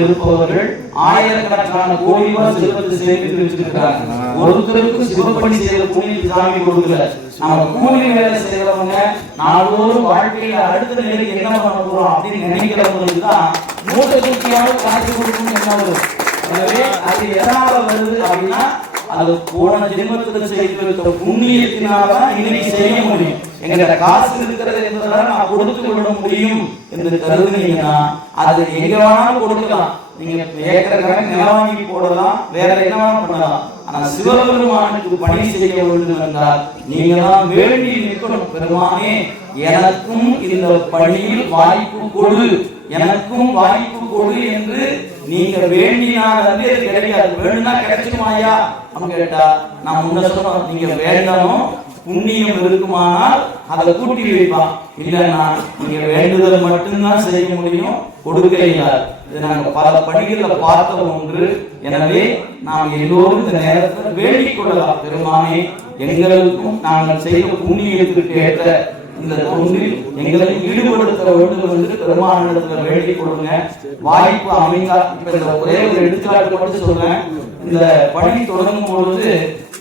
இருப்பவர்கள் ஆயிரக்கணக்கான கோடி ரூபாய் செல்வத்தை சேமித்து வச்சிருக்காங்க ஒருத்தருக்கும் சிவப்பணி செய்யற கூலி சாமி கொடுக்கல. நம்ம கூலி வேலை செய்யறவங்க நாளோறும் வாழ்க்கையில அடுத்த நிலைக்கு என்ன பண்ண போறோம் அப்படின்னு நினைக்கிறவங்களுக்கு தான் மூட்டை தூக்கியாவது காசு கொடுக்கும் என்ன வரும்? எனவே அது எதனால வருது அப்படின்னா அது போன ஜென்மத்தில் செய்து வைத்த புண்ணியத்தினால இன்னைக்கு செய்ய முடியும். எங்கிட்ட காசு இருக்கிறது என்பதால் நான் கொடுத்து கொள்ள முடியும் என்று கருதுனீங்கன்னா அது எங்க வேணாலும் கொடுக்கலாம். நீங்க ஏக்கர் கணக்கு நிலம் வாங்கி போடலாம் வேற என்ன வேணாலும் பண்ணலாம். ஆனா சிவபெருமானுக்கு பணி செய்ய வேண்டும் என்றால் நீங்க தான் வேண்டி நிற்கணும். பெருமானே எனக்கும் இந்த பணியில் வாய்ப்பு கொடு. எனக்கும் வாய்ப்பு கொடு என்று நீங்க வேண்டினால் வந்து இது கிடைக்காது வேணும்னா கிடைச்சிருமாயா அப்படின்னு கேட்டா நான் முன்ன சொன்னோம் நீங்க வேண்டணும். புண்ணியம் இருக்குமானால் அதை கூட்டி வைப்பான். இல்லைன்னா நீங்க வேண்டுதல் மட்டும்தான் செய்ய முடியும். கொடுக்க இயலாது இது நாங்கள் பல பணிகள்ல பார்த்த ஒன்று. எனவே நாம் எல்லோரும் இந்த நேரத்தில் வேண்டிக் கொள்ளலாம். பெருமானே எங்களுக்கும் நாங்கள் செய்த புண்ணியத்திற்கு ஏற்ற இந்த தொண்டில் எங்களை ஈடுபடுத்த வேண்டும் என்று பெருமானிடத்துல வேண்டிக் கொடுங்க. வாய்ப்பு அமைந்தா இப்ப இந்த ஒரே ஒரு எடுத்துக்காட்டு மட்டும் சொல்றேன். இந்த பணி தொடங்கும் பொழுது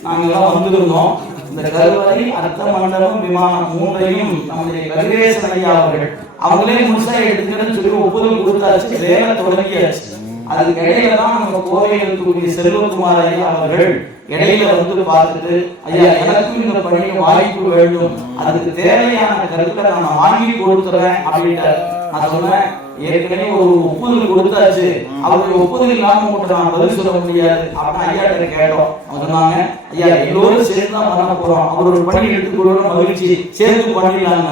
நாங்கெல்லாம் வந்திருந்தோம். இந்த கருவறை அர்த்த மண்டபம் விமானம் மூன்றையும் நம்முடைய கதிரேசன் ஐயா அவர்கள் அவங்களே முழுசா எடுத்துக்கிறேன்னு சொல்லி ஒப்புதல் கொடுத்தாச்சு வேலை தொடங்கியாச்சு. அதுக்கு இடையில தான் நம்ம கோவையில் இருக்கக்கூடிய செல்வகுமார் ஐயா அவர்கள் இடையில வந்து பார்த்துட்டு ஐயா எனக்கும் இந்த பணியை வாய்ப்பு வேண்டும். அதுக்கு தேவையான கருத்தை நான் வாங்கி கொடுத்துறேன் அப்படின்ட்டு நான் சொன்னேன் ஏற்கனவே ஒரு ஒப்புதல் கொடுத்தாச்சு. அவருடைய ஒப்புதல் இல்லாம உங்கள்கிட்ட நான் பதில் சொல்ல முடியாது. அப்படின்னு ஐயா கிட்ட கேட்டோம். அவங்க சொன்னாங்க ஐயா எல்லோரும் சேர்ந்து தான் பண்ண போறோம். அவர் ஒரு பணி எடுத்துக்கொள்ள மகிழ்ச்சி. சேர்ந்து பண்ணிடலாங்க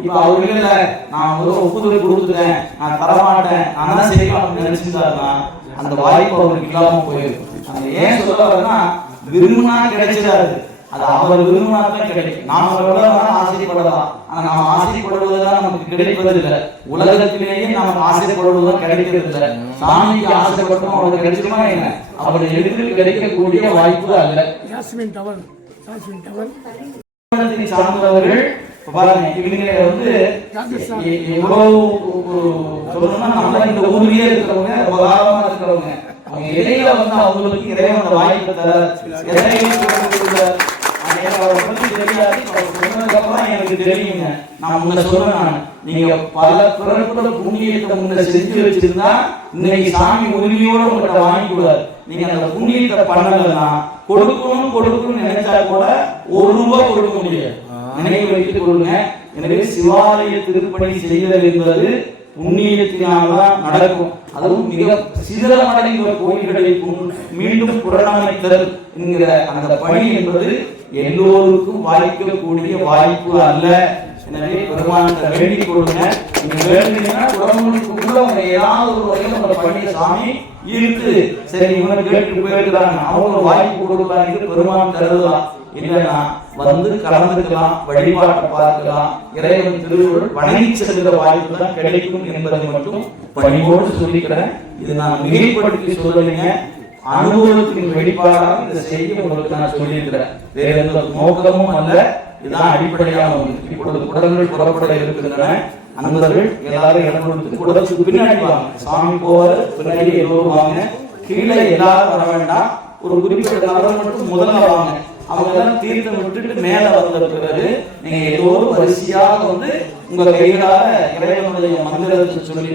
இப்ப அவரு இல்ல நான் ஒரு ஒப்புதல் கொடுத்துட்டேன். நான் தரமாட்டேன். நான் தான் செய்யலாம் நினைச்சிருந்தாருன்னா அந்த வாய்ப்பு அவருக்கு இல்லாம போயிடும் அந்த ஏன் சொல்ல வரேன்னா விரும்பினா கிடைச்சிடாது. அது அவர் விரும்பினா தான் கிடைக்கும். நாம எவ்வளவுதான் ஆசைப்படலாம் ஆனா நாம ஆசைப்படுவதுதான் நமக்கு கிடைப்பது இல்லை உலகத்திலேயே நாம ஆசைப்படுவதுதான் கிடைக்கிறது இல்லை சாமிக்கு ஆசைப்பட்டோம் அவருக்கு கிடைச்சிருமா என்ன? அவருடைய எதிரில் கிடைக்கக்கூடிய வாய்ப்பு அல்ல டவர் டவர் திருமணத்தை சார்ந்தவர்கள் இப்ப பாருங்க இவங்க வந்து எ- எவ்வளவு சொல்லணும்னா நம்ம இந்த ஊர்லயே இருக்கிறவங்க காலமா இருக்கிறவங்க. அவங்க இடையில வந்து அவங்களுக்கு இறைவன் அந்த வாய்ப்பு தர எனக்கு அவரை பத்தி தெரியாது சொன்னதுக்கப்புறம் எனக்கு தெரியுங்க நான் முன்ன சொன்னேன் நான். நீங்க பல பிறப்புல புண்ணியத்தை முன்ன செஞ்சு வச்சிருந்தா இன்னைக்கு சாமி உரிமையோட உங்கள்கிட்ட வாங்கி கூடாது நீங்க அந்த புண்ணியத்தை பண்ணலன்னா கொடுக்கணும் கொடுக்கணும்னு நினைச்சா கூட ஒரு ரூபாய் கொடுக்க முடியாது நினைவு வைத்துக் கொள்ளுங்க எனவே சிவாலய திருப்பணி செய்தல் என்பது புண்ணியத்தினால்தான் நடக்கும். அதுவும் மிக சிதறமடைந்த கோயில்களை மீண்டும் புறணமைத்தல் என்கிற அந்த பணி என்பது எல்லோருக்கும் வாய்க்கக்கூடிய வாய்ப்பு அல்ல. எனவே பெருமானத்தை வேண்டிக் கொள்ளுங்க நீங்க வேண்டுங்கன்னா உடம்புக்கு உள்ள உங்க ஏதாவது ஒரு வகையில் உங்களை பண்ணி சாமி இருக்கு சரி இவனை கேட்டு போயிருக்கிறாங்க அவங்க வாய்ப்பு கொடுக்கலாம் இது பெருமான் கருதலாம் இல்லைன்னா வந்து கலந்துக்கலாம் வழிபாட்டை பார்க்கலாம். இறைவன் திருவுருள் வணங்கி செல்கிற வாய்ப்பு தான் கிடைக்கும் என்பதை மட்டும் பணிவோடு சொல்லிக்கிறேன். இது நான் மிகைப்படுத்தி சொல்லலைங்க. அனுபவத்தின் வெளிப்பாடாக இதை செய்தி உங்களுக்கு நான் சொல்லியிருக்கிறேன். வேற எந்த நோக்கமும் அல்ல. இதுதான் அடிப்படையான ஒன்று. இப்பொழுது குடங்கள் புறப்பட இருக்கின்றன. அன்பர்கள் எல்லாரும் இடம் கொடுத்து குடத்துக்கு பின்னாடி வாங்க. சாமி போவாரு பின்னாடி எல்லோரும் வாங்க. கீழே எல்லாரும் வர வேண்டாம். ஒரு குறிப்பிட்ட நபர் மட்டும் முதல்ல வாங்க. அவங்க எல்லாம் தீர்த்து விட்டுட்டு மேல வந்த பிறகு நீங்க எல்லோரும் வரிசையாக வந்து உங்க கைகளால இறைவனுடைய மந்திரத்தை சொல்லி